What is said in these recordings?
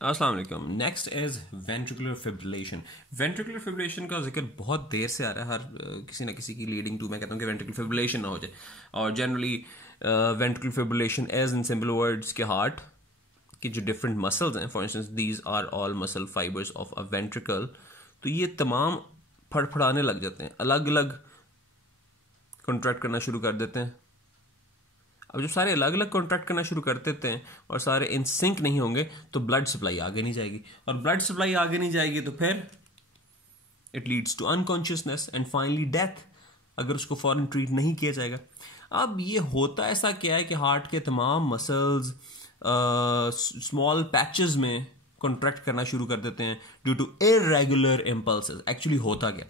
अस्सलाम वालेकुम। Next is ventricular fibrillation. Ventricular fibrillation का जिक्र बहुत देर से आ रहा है, हर किसी ना किसी की लीडिंग टू मैं कहता हूँ कि वेंट्रिकुलर फिब्रिलेशन ना हो जाए। और generally ventricular fibrillation as in simple words के हार्ट की जो डिफरेंट मसल्स हैं, for instance these are all muscle fibres of a ventricle, तो ये तमाम फड़फड़ाने लग जाते हैं, अलग अलग कॉन्ट्रैक्ट करना शुरू कर देते हैं। अब जब सारे अलग अलग कॉन्ट्रैक्ट करना शुरू कर देते हैं और सारे इन सिंक नहीं होंगे तो ब्लड सप्लाई आगे नहीं जाएगी, और ब्लड सप्लाई आगे नहीं जाएगी तो फिर it leads to unconsciousness and finally death, अगर उसको फॉरन ट्रीट नहीं किया जाएगा। अब ये होता ऐसा क्या है कि हार्ट के तमाम मसल्स स्मॉल पैचेस में कॉन्ट्रैक्ट करना शुरू कर देते हैं due to irregular impulses. Actually होता क्या?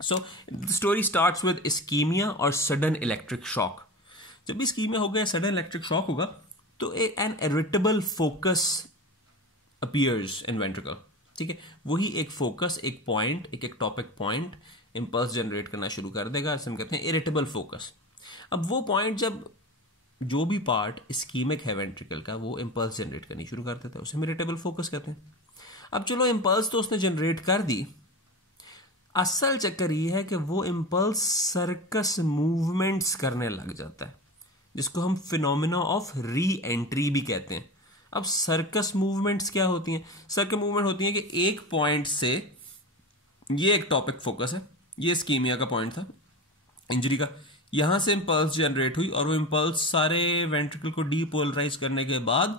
So the story starts with ischaemia और सडन इलेक्ट्रिक शॉक। जब भी इस्कीमिया होगा, सडन इलेक्ट्रिक शॉक होगा, तो an irritable focus appears in ventricle. ठीक है, वही एक फोकस, एक पॉइंट, एक टॉपिक पॉइंट इंपल्स जनरेट करना शुरू कर देगा, जिसे हम कहते हैं इरिटेबल फोकस। अब वो पॉइंट, जब जो भी पार्ट इस्कीमिक है वेंट्रिकल का, वो इंपल्स जनरेट करनी शुरू कर देता है, उसे हम इरिटेबल फोकस कहते हैं। अब चलो, इंपल्स तो उसने जनरेट कर दी, असल चक्कर ये है कि वो इंपल्स सर्कस मूवमेंट्स करने लग जाता है, जिसको हम फिनोमिना ऑफ री एंट्री भी कहते हैं। अब सर्कस मूवमेंट्स क्या होती हैं? सर्कस मूवमेंट होती हैं कि एक पॉइंट से, ये एक टॉपिक फोकस है, ये इस्कीमिया का पॉइंट था इंजरी का, यहां से इंपल्स जनरेट हुई और वो इंपल्स सारे वेंट्रिकल को डीपोलराइज करने के बाद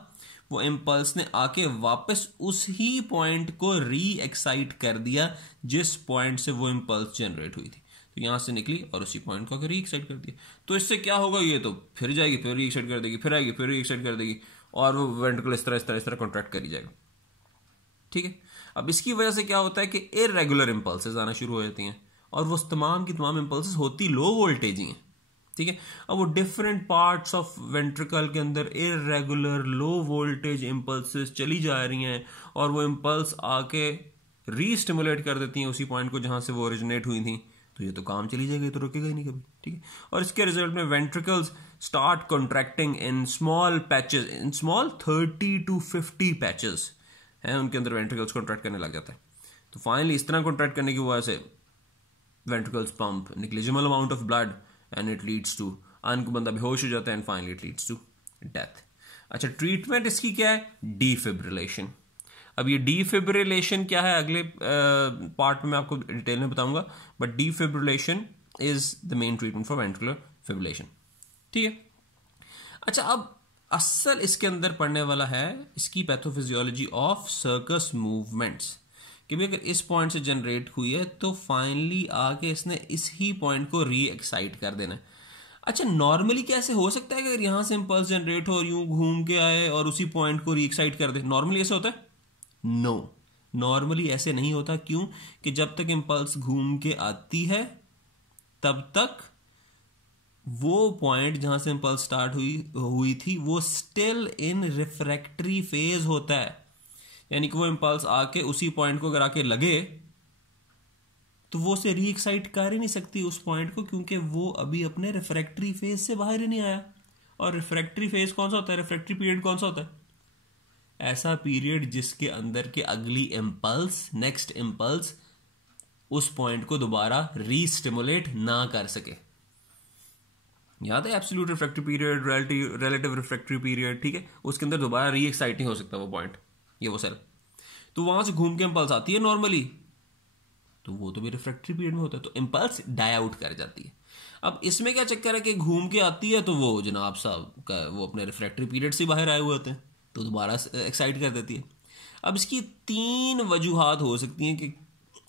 वो इंपल्स ने आके वापस उस ही पॉइंट को री एक्साइट कर दिया जिस पॉइंट से वो इंपल्स जनरेट हुई थी। तो यहां से निकली और उसी पॉइंट को री एक्साइट कर दिया। तो इससे क्या होगा? ये तो फिर जाएगी, फिर री एक्साइट कर देगी, फिर आएगी, फिर री एक्साइट कर देगी, और वो वेंट्रिकल इस तरह कॉन्ट्रैक्ट करी जाएगा। ठीक है, अब इसकी वजह से क्या होता है कि इरेगुलर इंपल्सेस आना शुरू हो जाती हैं, और वो तमाम की तमाम इंपल्सेस होती लो वोल्टेज ही हैं। ठीक है, अब वो डिफरेंट पार्ट्स ऑफ वेंट्रिकल के अंदर इरेगुलर लो वोल्टेज इंपल्सेस चली जा रही हैं, और वो इंपल्स आके रीस्टिमुलेट कर देती हैं उसी पॉइंट को जहां से वो ओरिजिनेट हुई थी। तो ये तो काम चली जाएगी, तो रुकेगा ही नहीं कभी। ठीक है, और इसके रिजल्ट में ventricles start contracting in small patches, in small 30 to 50 patches हैं उनके अंदर, वेंट्रिकल्स कॉन्ट्रैक्ट करने लग जाता है। तो फाइनली इस तरह कॉन्ट्रैक्ट करने की वजह से ventricles pump negligible amount of blood and it leads to, बंदा बेहोश हो जाता है and finally it leads to death. अच्छा, ट्रीटमेंट इसकी क्या है? डीफिब्रिलेशन। अब ये डीफिब्रिलेशन क्या है, अगले पार्ट में मैं आपको डिटेल में बताऊंगा, but defibrillation is the main treatment for ventricular fibrillation. ठीक है, अच्छा, अब असल इसके अंदर पढ़ने वाला है इसकी पैथोफिजियोलॉजी ऑफ सर्कस मूवमेंट्स, कि भाई अगर इस पॉइंट से जनरेट हुई है तो फाइनली आके इसने इस ही पॉइंट को री एक्साइट कर देना है। अच्छा, नॉर्मली कैसे हो सकता है कि अगर यहां से इंपल्स जनरेट हो और यूं घूम के आए और उसी पॉइंट को री एक्साइट कर दे? नॉर्मली ऐसे होता है? नो, नॉर्मली ऐसे नहीं होता। क्यों? कि जब तक इंपल्स घूम के आती है तब तक वो पॉइंट जहां से इंपल्स स्टार्ट हुई थी वो स्टिल इन रिफ्रैक्टरी फेज होता है, यानी कि वो इंपल्स आके उसी पॉइंट को अगर आके लगे तो वो उसे री एक्साइट कर ही नहीं सकती उस पॉइंट को, क्योंकि वो अभी अपने रिफ्रैक्टरी फेज से बाहर ही नहीं आया। और रिफ्रैक्टरी फेज कौन सा होता है? रिफ्रैक्टरी पीरियड कौन सा होता है? ऐसा पीरियड जिसके अंदर के अगली इंपल्स, नेक्स्ट इंपल्स, उस पॉइंट को दोबारा रीस्टिमुलेट ना कर सके। याद है absolute refractory period, relative refractory period. ठीक है, उसके अंदर दोबारा री एक्साइट नहीं हो सकता वो पॉइंट, ये वो सेल। तो वहां से घूम के इंपल्स आती है नॉर्मली, तो वो तो भी रिफ्रैक्टरी पीरियड में होता है, तो इंपल्स डाई आउट कर जाती है। अब इसमें क्या चक्कर है कि घूम के आती है तो वो जनाब साहब का वो अपने रिफ्रैक्टरी पीरियड से बाहर आए हुए होते हैं, तो दोबारा एक्साइट कर देती है। अब इसकी 3 वजूहात हो सकती हैं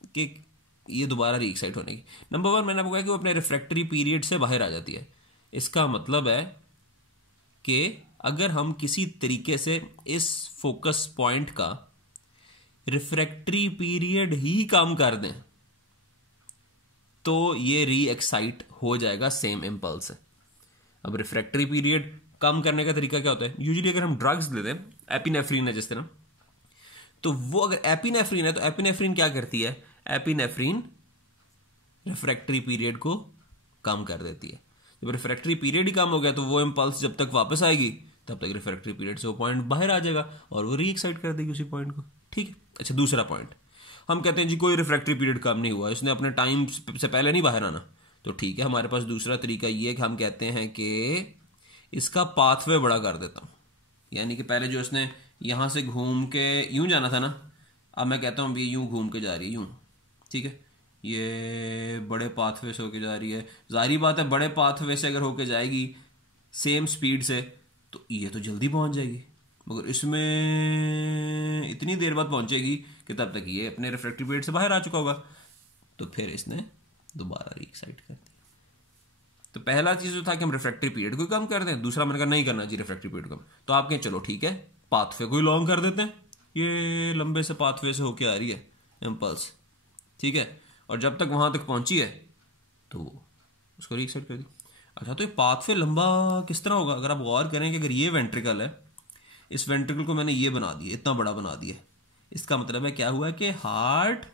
कि ये दोबारा री एक्साइट होने की। नंबर 1, मैंने आपको कहा कि वो अपने रिफ्रैक्टरी पीरियड से बाहर आ जाती है। इसका मतलब है कि अगर हम किसी तरीके से इस फोकस पॉइंट का रिफ्रैक्टरी पीरियड ही कम कर दें तो ये री एक्साइट हो जाएगा सेम इंपल्स से। अब रिफ्रैक्टरी पीरियड कम करने का तरीका क्या होता है? यूजुअली अगर हम ड्रग्स लेते हैं, एपिनेफ्रीन है जिस तरह, तो वो अगर एपिनेफ्रीन है तो एपिनेफ्रीन क्या करती है? एपिनेफ्रीन रिफ्रैक्टरी पीरियड को कम कर देती है। जब रिफ्रैक्टरी पीरियड ही कम हो गया तो वो इंपल्स जब तक वापस आएगी तब तक रिफ्रैक्टरी पीरियड से वो पॉइंट बाहर आ जाएगा और वो रीएक्साइट कर देगी उसी पॉइंट को। ठीक है। अच्छा, दूसरा पॉइंट, हम कहते हैं जी कोई रिफ्रैक्टरी पीरियड कम नहीं हुआ, इसने अपने टाइम से पहले नहीं बाहर आना, तो ठीक है, हमारे पास दूसरा तरीका ये है कि हम कहते हैं कि इसका पाथवे बड़ा कर देता हूँ। यानी कि पहले जो इसने यहाँ से घूम के यूं जाना था ना, अब मैं कहता हूँ ये यूं घूम के जा रही है यूं। ठीक है, ये बड़े पाथवे से होके जा रही है। जाहिर बात है बड़े पाथवे से अगर होके जाएगी सेम स्पीड से तो ये तो जल्दी पहुंच जाएगी, मगर इसमें इतनी देर बाद पहुंचेगी कि तब तक ये अपने रिफ्रैक्टिव पीरियड से बाहर आ चुका होगा, तो फिर इसने दोबारा रीएक्साइट कर दिया। तो पहला चीज जो था कि हम रिफ्रैक्टिव पीरियड को कम कर दें, दूसरा मैंने कहा नहीं करना जी रिफ्रैक्टिव पीरियड कम, तो आप कहें चलो ठीक है पाथवे को ही लॉन्ग कर देते हैं, ये लंबे से पाथवे से होके आ रही है इम्पल्स। ठीक है, और जब तक वहां तक पहुंची है तो उसको रीएक्साइट कर दी। अच्छा, तो ये पाथवे लंबा किस तरह होगा? अगर आप गौर करें कि अगर ये वेंट्रिकल है, इस वेंट्रिकल को मैंने ये बना दिया, इतना बड़ा बना दिया, इसका मतलब है क्या हुआ कि हार्ट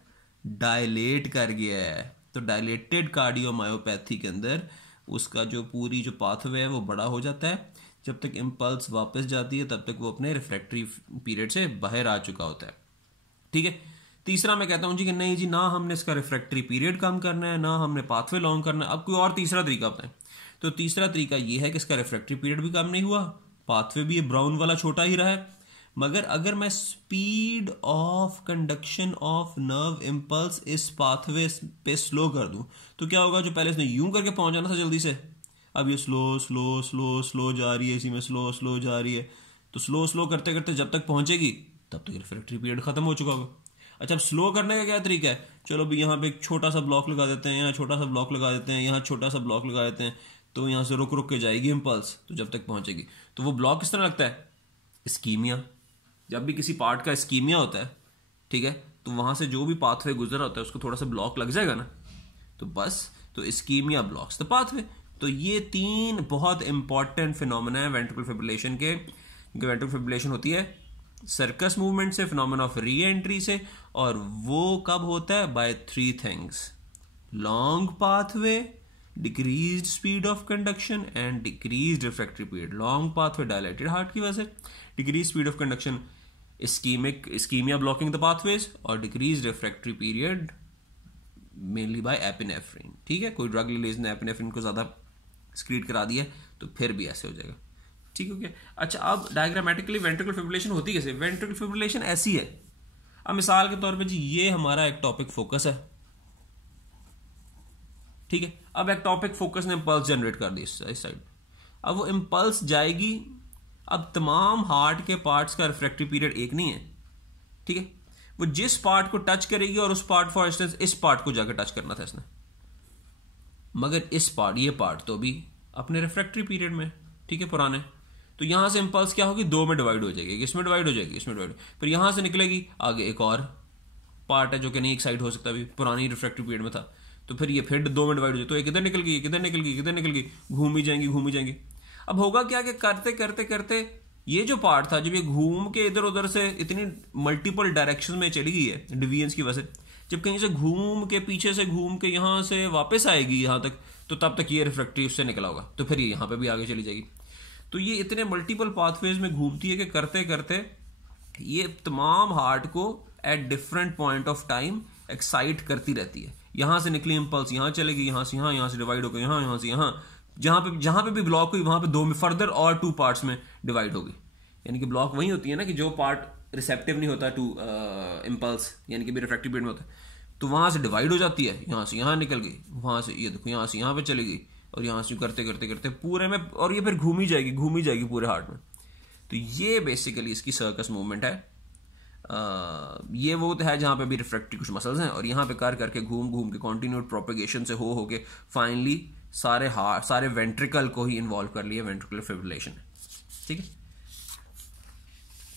डायलेट कर गया है। तो डायलेटेड कार्डियोमायोपैथी के अंदर उसका जो पूरी जो पाथवे है वो बड़ा हो जाता है, जब तक इम्पल्स वापस जाती है तब तक वो अपने रिफ्रैक्टरी पीरियड से बाहर आ चुका होता है। ठीक है, तीसरा मैं कहता हूं जी कि नहीं जी, ना हमने इसका रिफ्रैक्टरी पीरियड कम करना है, ना हमने पाथवे लॉन्ग करना है। अब कोई और तीसरा तरीका बताएं। तो तीसरा तरीका ये है कि इसका रिफ्रैक्टरी पीरियड भी कम नहीं हुआ, पाथवे भी ये ब्राउन वाला छोटा ही रहा है, मगर अगर मैं speed of conduction of nerve impulse इस पाथवे पे स्लो कर दूं तो क्या होगा? जो पहले इसने यूं करके पहुंच जाना था जल्दी से, अब ये स्लो स्लो स्लो स्लो जा रही है, इसी में स्लो स्लो जा रही है। तो स्लो स्लो करते करते जब तक पहुंचेगी तब तक रिफ्रैक्टरी पीरियड खत्म हो चुका होगा। अच्छा, अब स्लो करने का क्या तरीका है? चलो भी यहाँ पे एक छोटा सा ब्लॉक लगा देते हैं, यहाँ छोटा सा ब्लॉक लगा देते हैं, यहाँ छोटा सा ब्लॉक लगा देते हैं, तो यहाँ से रुक रुक के जाएगी इम्पल्स, तो जब तक पहुंचेगी। तो वो ब्लॉक किस तरह लगता है? इस्कीमिया। जब भी किसी पार्ट का इस्कीमिया होता है, ठीक है, तो वहां से जो भी पाथवे गुजरा होता है उसको थोड़ा सा ब्लॉक लग जाएगा ना, तो बस, तो इस्कीमिया ब्लॉक्स द पाथवे। तो ये तीन बहुत इंपॉर्टेंट फिनोमेना है वेंट्रिकुलर फिब्रिलेशन के। वेंट्रिकुलर फिब्रिलेशन होती है सर्कस मूवमेंट से, फिनोमेना ऑफ री एंट्री से, और वो कब होता है? By three things: long pathway, decreased speed of conduction and decreased refractory period. Long pathway dilated heart की वजह से, decrease speed of conduction ischaemia blocking the pathways, और decrease refractory period mainly by epinephrine. ठीक है, कोई drug ले ली इसने epinephrine को ज्यादा स्क्रीट करा दिया तो फिर भी ऐसे हो जाएगा। ठीक है, अच्छा, अब डायग्रामेटिकली वेंट्रिकुलर फिब्रिलेशन होती कैसे? वेंट्रिकुलर फिब्रिलेशन ऐसी है, अब मिसाल के तौर पे जी ये हमारा एक्टोपिक फोकस है। ठीक है, अब एक्टोपिक फोकस ने इम्पल्स जनरेट कर दी इस साइड, अब वो इम्पल्स जाएगी। अब तमाम हार्ट के पार्ट्स का रिफ्रैक्टरी पीरियड एक नहीं है। ठीक है, वो जिस पार्ट को टच करेगी, और उस पार्ट फॉर इंस्टेंस इस पार्ट को जाकर टच करना था इसने, मगर इस पार्ट, ये पार्ट तो अभी अपने रिफ्रैक्टरी पीरियड में, ठीक है, पुराने, तो यहां से इम्पल्स क्या होगी? दो में डिवाइड हो जाएगी, इसमें डिवाइड हो जाएगी, इसमें डिवाइड, फिर यहां से निकलेगी आगे एक और पार्ट है जो कि नहीं एक साइड हो सकता, अभी पुरानी रिफ्रैक्टरी पीरियड में था, तो फिर ये फिर दो में डिवाइड हो जाए, तो एक इधर निकल गई, किधर निकल गई, किधर निकल गई, घूम ही जाएंगी, घूम ही जाएंगी। अब होगा क्या कि करते करते करते ये जो पार्ट था, जब ये घूम के इधर उधर से इतनी मल्टीपल डायरेक्शन में चली गई है डिवीजन्स की वजह से, जब कहीं से घूम के पीछे से घूम के यहां से वापस आएगी यहां तक, तो तब तक ये रिफ्रैक्टरी से निकला होगा, तो फिर ये यहां पे भी आगे चली जाएगी। तो ये इतने मल्टीपल पाथवेज में घूमती है कि करते करते ये तमाम हार्ट को at different point of time excite करती रहती है। यहां से निकली इंपल्स यहां चलेगी, यहां से यहां से डिवाइड होकर यहां से यहां, जहां पे भी ब्लॉक हुई वहां पे दो में फर्दर और टू पार्ट्स में डिवाइड होगी। यानी कि ब्लॉक वही होती है ना कि जो पार्ट रिसेप्टिव नहीं होता टू इंपल्स, यानी कि भी रिफ्रैक्टिव पीरियड में होता है, तो वहां से डिवाइड हो जाती है, यहां से यहां निकल गई, वहां से ये देखो यहां से यहां पे चली गई, और यहां से करते करते करते पूरे में, और ये फिर घूमी जाएगी पूरे हार्ट में। तो ये बेसिकली इसकी सर्कस मूवमेंट है। ये वो है जहां पे भी रिफ्रैक्टरी कुछ मसल्स हैं, और यहां पे कर करके घूम घूम के कॉन्टिन्यूड प्रोपेगेशन से हो के फाइनली सारे हार्ट, सारे वेंट्रिकल को ही इन्वॉल्व कर लिया वेंट्रिकुलर फिब्रिलेशन। ठीक है,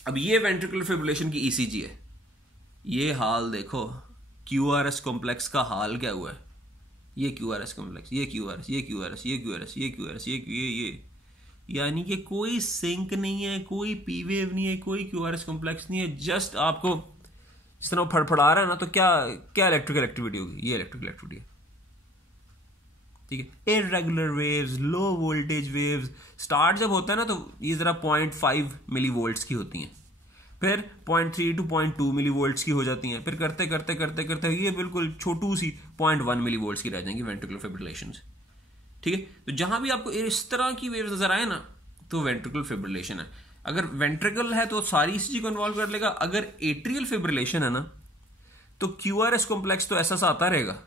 अब ये वेंट्रिकुलर फिब्रिलेशन की ईसीजी है। ये हाल देखो, क्यूआरएस कॉम्प्लेक्स का हाल क्या हुआ है? ये क्यूआरएस कॉम्प्लेक्स, ये क्यूआरएस, ये क्यूआरएस, ये क्यूआरएस, ये क्यूआरएस, ये यानी कि कोई सिंक नहीं है, कोई पी वेव नहीं है, कोई क्यूआरएस कॉम्प्लेक्स नहीं है। जस्ट आपको जिस तरह फड़फड़ा रहा है ना, तो क्या क्या इलेक्ट्रिकल एक्टिविटी होगी? ये इलेक्ट्रिकल एक्टिविटी है। ठीक है। Irregular waves, low voltage waves, start जब होता है ना तो ये जरा 0.5 मिली वोल्ट्स की होती हैं, फिर 0.3 to 0.2 मिली वोल्ट्स की हो जाती हैं, फिर करते करते करते करते ये बिल्कुल छोटू सी 0.1 मिली वोल्ट्स की रह जाएंगी वेंट्रिकुलर फिब्रिलेशन से। ठीक है, तो जहां भी आपको इस तरह की वेव्स नजर आए ना तो वेंट्रिकुलर फिब्रिलेशन है। अगर वेंट्रिकल है तो सारी ईसीजी को इन्वॉल्व कर लेगा, अगर एट्रियल फिब्रिलेशन है ना तो क्यूआरएस कॉम्प्लेक्स तो ऐसा सा आता रहेगा,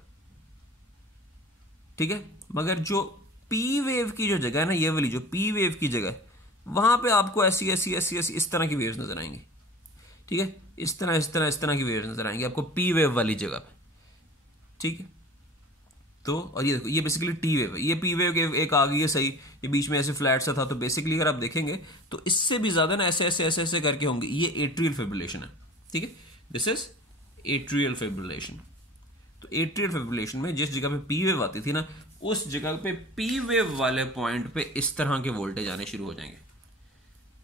ठीक है, मगर जो पी वेव की जो जगह है ना, ये वाली जो पी वेव की जगह, वहां पे आपको ऐसी ऐसी ऐसी ऐसी इस तरह की वेव्स नजर आएंगी। ठीक है, इस तरह की वेव्स नजर आएंगी आपको पी वेव वाली जगह पे। ठीक है, तो और ये देखो ये बेसिकली टी वेव है, ये पी वेव एक आ गई है सही, ये बीच में ऐसे फ्लैट सा था, तो बेसिकली अगर आप देखेंगे तो इससे भी ज्यादा ना ऐसे ऐसे ऐसे ऐसे करके होंगे, ये एट्रियल फिब्रिलेशन है। ठीक है, दिस इज एट्रियल फिब्रिलेशन। तो एट्रियल फिब्रिलेशन में जिस जगह पे पी वेव आती थी ना, उस जगह पे पी वेव वाले पॉइंट पे इस तरह के वोल्टेज आने शुरू हो जाएंगे।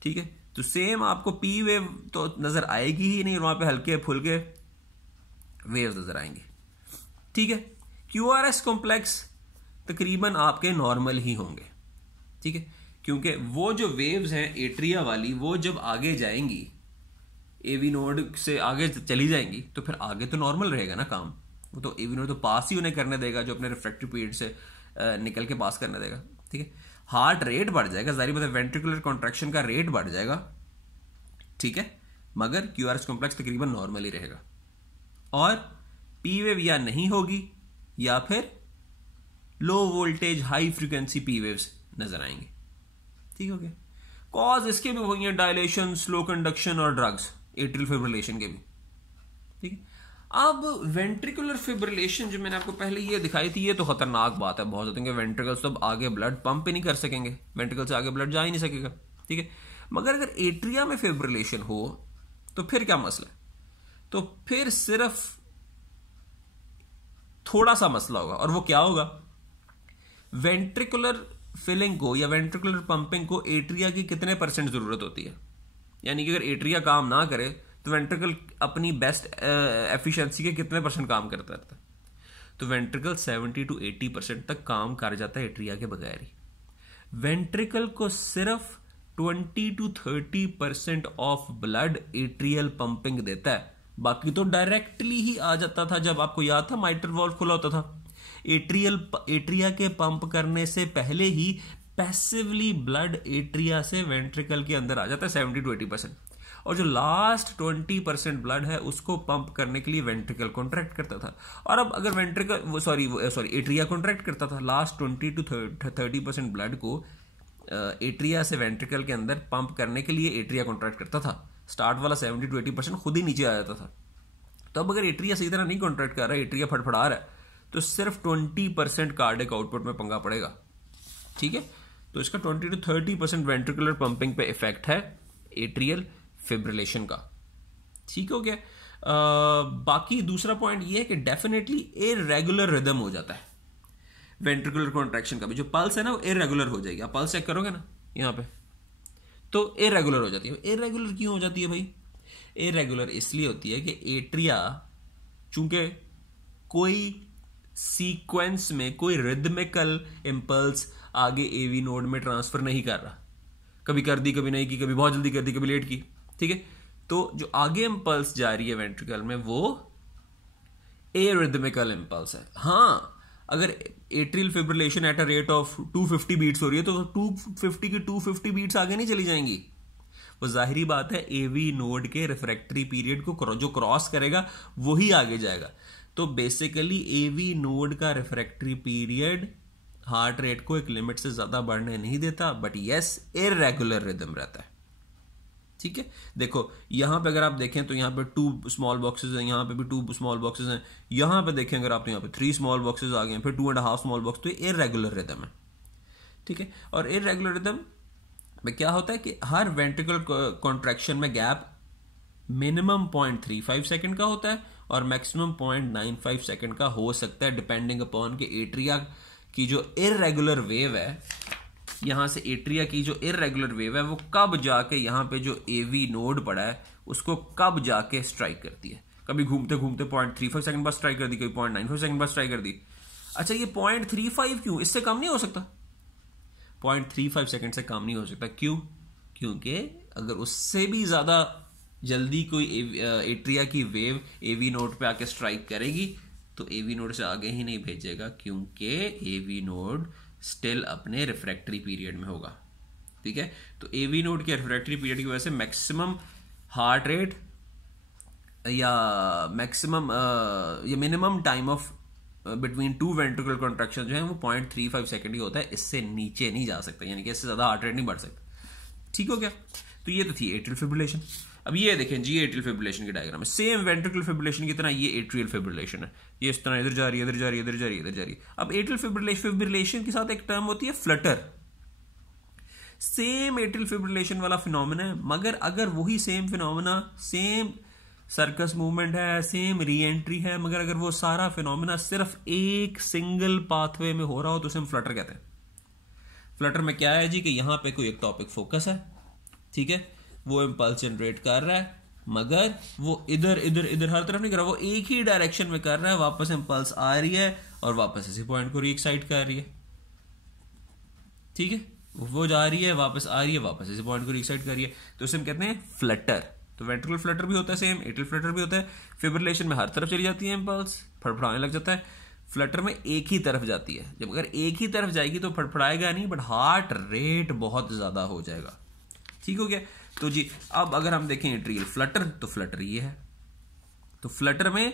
ठीक है, तो सेम आपको पी वेव तो नजर आएगी ही नहीं, वहां पे हल्के फुल्के वेव्स नजर आएंगे। ठीक है, क्यूआरएस कॉम्प्लेक्स तकरीबन आपके नॉर्मल ही होंगे। ठीक है, क्योंकि वो जो वेव्स हैं एट्रिया वाली, वो जब आगे जाएंगी एवी नोड से आगे चली जाएंगी तो फिर आगे तो नॉर्मल रहेगा ना काम, वो तो एवी नोड तो पास ही उन्हें करने देगा, जो अपने रिफ्रैक्टिव पीरियड से निकल के पास करने देगा। ठीक है, हार्ट रेट बढ़ जाएगा, जाहिर बात है वेंट्रिकुलर कॉन्ट्रैक्शन का रेट बढ़ जाएगा। ठीक है, मगर क्यूआरएस कॉम्प्लेक्स तकरीबन नॉर्मल ही रहेगा, और पी वेव या नहीं होगी या फिर low voltage high frequency P waves नजर आएंगे। ठीक हो गया। कॉज इसके भी वही है, डायलेशन, स्लो कंडक्शन और ड्रग्स, एट्रियल फिब्रिलेशन के भी। ठीक है, अब वेंट्रिकुलर फिब्रिलेशन जो मैंने आपको पहले ये दिखाई थी, ये तो खतरनाक बात है बहुत ज्यादा, वेंट्रिकल्स तो अब आगे ब्लड पंप ही नहीं कर सकेंगे, वेंट्रिकल से आगे ब्लड जा ही नहीं सकेगा। ठीक है, मगर अगर एट्रिया में फिब्रिलेशन हो तो फिर क्या मसला है, तो फिर सिर्फ थोड़ा सा मसला होगा, और वो क्या होगा, वेंट्रिकुलर फिलिंग को या वेंट्रिकुलर पंपिंग को एट्रिया की कितने % जरूरत होती है, यानी कि अगर एट्रिया काम ना करे तो वेंट्रिकल अपनी बेस्ट एफिशिएंसी के कितने % काम करता रहता है, तो वेंट्रिकल 70 to 80% तक काम कर जाता है एट्रिया के बगैर ही। वेंट्रिकल को सिर्फ 20 to 30% of blood atrial pumping देता है, बाकी तो डायरेक्टली ही आ जाता था। जब आपको याद था माइट्रल वाल्व खुला होता था, एट्रिया के पंप करने से पहले ही पैसिवली ब्लड एट्रिया से वेंट्रिकल के अंदर आ जाता है 70 to 80%, और जो लास्ट 20% ब्लड है उसको पंप करने के लिए वेंट्रिकल कॉन्ट्रैक्ट करता था। और अब अगर वेंट्रिकल सॉरी एट्रिया कॉन्ट्रैक्ट करता था, लास्ट 20 to 30% ब्लड को एट्रिया से वेंट्रिकल के अंदर पंप करने के लिए एट्रिया कॉन्ट्रैक्ट करता था, स्टार्ट वाला 70 to 80% खुद ही नीचे आ जाता था। तो अब अगर एट्रिया सही तरह नहीं कॉन्ट्रैक्ट कर रहा है, एट्रिया फटफड़ा रहा है, तो सिर्फ 20% कार्डिक आउटपुट में पंगा पड़ेगा। ठीक है, तो इसका 20 to 30% वेंट्रिकुलर पंपिंग पे इफेक्ट है एट्रियल फिब्रिलेशन का। ठीक हो गया। बाकी दूसरा पॉइंट ये है कि डेफिनेटली इररेगुलर रिदम हो जाता है वेंट्रिकुलर कॉन्ट्रैक्शन का भी, जो पल्स है ना वो इररेगुलर हो जाएगी। आप पल्स चेक करोगे ना यहां पे, तो इररेगुलर हो जाती है। इररेगुलर क्यों हो जाती है भाई? इररेगुलर इसलिए होती है कि एट्रिया चूंकि कोई सीक्वेंस में कोई रिदमिकल इंपल्स आगे एवी नोड में ट्रांसफर नहीं कर रहा, कभी कर दी कभी नहीं की, कभी बहुत जल्दी कर दी कभी लेट की। ठीक है, तो जो आगे इंपल्स जा रही है वेंट्रिकल में वो एरिथमिकल इंपल्स है। हाँ, अगर atrial fibrillation at a rate of 250 beats हो रही है तो 250 की 250 बीट्स आगे नहीं चली जाएंगी, वो जाहिरी बात है एवी नोड के रिफ्रैक्टरी पीरियड को जो क्रॉस करेगा वही आगे जाएगा। तो बेसिकली एवी नोड का रिफ्रैक्टरी पीरियड हार्ट रेट को एक लिमिट से ज्यादा बढ़ने नहीं देता, बट यस इररेगुलर रिदम रहता है। ठीक है, देखो यहां पे अगर आप देखें तो यहां पे 2 स्मॉल बॉक्सेस हैं, यहां पे भी 2 स्मॉल बॉक्सेस हैं, यहां पे देखें अगर आप तो यहां पे 3 स्मॉल बॉक्सेस आ गए हैं, फिर 2.5 स्मॉल बॉक्स, तो ये इररेगुलर रिदम है। ठीक है, और इररेगुलर रिदम में क्या होता है कि हर वेंट्रिकुलर कॉन्ट्रैक्शन में गैप मिनिमम 0.35 सेकंड का होता है और मैक्सिमम 0.95 सेकंड का हो सकता है, डिपेंडिंग अपॉन कि एट्रिया की जो इररेगुलर वेव है, यहां से एट्रिया की जो इररेगुलर वेव है वो कब जाके यहां पे जो एवी नोड पड़ा है उसको कब जाके स्ट्राइक करती है। कभी घूमते घूमते 0.35 सेकंड बाद स्ट्राइक कर दी, कभी 0.95 सेकंड बाद स्ट्राइक कर दी। अच्छा ये 0.35 क्यों, इससे कम नहीं हो सकता? 0.35 सेकंड से कम नहीं हो सकता, क्यों? क्योंकि अगर उससे भी ज्यादा जल्दी कोई एट्रिया की वेव एवी नोड पे आके स्ट्राइक करेगी तो एवी नोड से आगे ही नहीं भेजेगा, क्योंकि एवी नोड स्टिल अपने रिफ्रैक्टरी पीरियड में होगा। ठीक है, तो एवी नोड के रिफ्रैक्टरी पीरियड की वजह से मैक्सिमम हार्ट रेट या मैक्सिमम या minimum time of between two ventricular contraction जो है वो 0.35 सेकंड ही होता है, इससे नीचे नहीं जा सकता, यानी कि इससे ज्यादा हार्ट रेट नहीं बढ़ सकता। ठीक हो गया? तो ये तो थी एट्रियल फिब्रिलेशन। अब ये देखें जी एट्रियल फिब्रिलेशन की डायग्राम है, सेम वेंट्रिकुलर फिब्रिलेशन की तरह ये एट्रियल फिब्रिलेशन है, ये इस तरह इधर जा रही है, इधर जा रही है, इधर जा रही है, इधर जा रही है। अब एट्रियल फिब्रिलेशन के साथ एक टर्म होती है फ्लटर। सेम एट्रियल फिब्रिलेशन वाला फिनोमेना है, मगर अगर वही same phenomena, same circus movement है, सेम री एंट्री है, मगर अगर वो सारा फिनोमेना सिर्फ एक सिंगल पाथवे में हो रहा हो तो उसे हम फ्लटर कहते हैं। फ्लटर में क्या है जी कि यहां पे कोई एक टॉपिक फोकस है, ठीक है, वो इम्पल्स जनरेट कर रहा है, मगर वो इधर इधर इधर हर तरफ नहीं कर रहा, वो एक ही डायरेक्शन में कर रहा है, वापस इम्पल्स आ रही है और वापस इसी पॉइंट को रीएक्साइट कर रही है। ठीक है, वो जा रही है, वापस आ रही है, वापस इसी पॉइंट को रीएक्साइट कर रही है, तो उसे हम कहते हैं फ्लटर। तो वेंट्रिकुलर फ्लटर भी होता है सेम, एट्रियल फ्लटर भी होता है। फिब्रिलेशन में हर तरफ चली जाती है इम्पल्स, फड़फड़ाने लग जाता है। फ्लटर में एक ही तरफ जाती है, जब अगर एक ही तरफ जाएगी तो फड़फड़ाएगा नहीं, बट हार्ट रेट बहुत ज्यादा हो जाएगा। ठीक हो गया? तो जी अब अगर हम देखें एट्रियल फ्लटर, तो फ्लटर ये है। तो फ्लटर में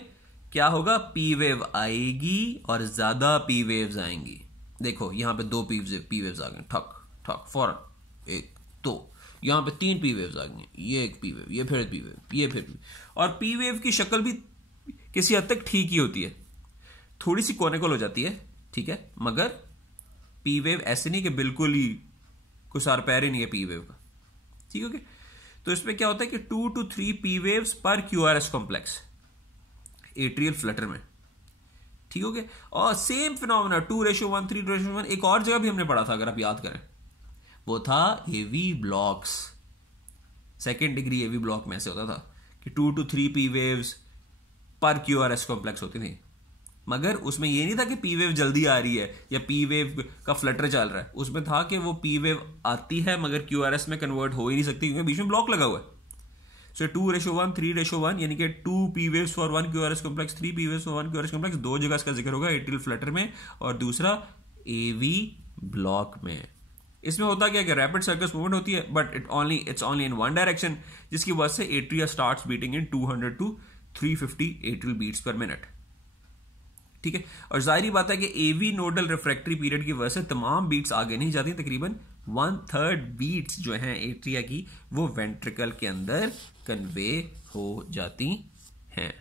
क्या होगा, पी वेव आएगी और ज्यादा पी वेव्स आएंगी। देखो यहां पे 2 पी वेव्स आ गए, ठक ठक फौरन, एक दो, यहां पे 3 पी वेव्स आ गई, ये एक पी वेव, ये फिर पी वेव, ये फिर पी। और पी वेव की शक्ल भी किसी हद तक ठीक ही होती है, थोड़ी सी कोनिकल हो जाती है, ठीक है, मगर पी वेव ऐसे नहीं कि बिल्कुल ही कोई सार पैर ही नहीं है पी वेव का। ठीक है, तो इसमें क्या होता है कि 2 to 3 पी वेव्स पर क्यूआरएस कॉम्प्लेक्स एट्रियल फ्लटर में। ठीक हो गया? और सेम फिनोमेना 2:1, 3:1 एक और जगह भी हमने पढ़ा था, अगर आप याद करें, वो था AV blocks. Second degree AV block में ऐसे होता था कि 2 to 3 पी वेव्स पर क्यूआरएस कॉम्प्लेक्स होती थी, मगर उसमें ये नहीं था कि पी वेव जल्दी आ रही है या पी वेव का फ्लटर चल रहा है, उसमें था कि वो पी वेव आती है मगर क्यूआरएस में कन्वर्ट हो ही नहीं सकती क्योंकि बीच में ब्लॉक लगा हुआ है। सो 2:1, 3:1 यानी कि 2 P waves for 1 QRS complex, 3 P waves for 1 QRS complex, दो जगह इसका जिक्र होगा, एट्रियल फ्लटर में और दूसरा एवी ब्लॉक में। इसमें होता क्या कि रैपिड सर्कस मूवमेंट होती है, but it's only in one direction, जिसकी वजह से atria starts beating in 200 to 350 atrial beats per minute. ठीक है, और जाहिर बात है कि एवी नोडल रिफ्रैक्टरी पीरियड की वजह से तमाम बीट्स आगे नहीं जाती, तकरीबन 1/3 बीट्स जो हैं एट्रिया की वो वेंट्रिकल के अंदर कन्वे हो जाती हैं।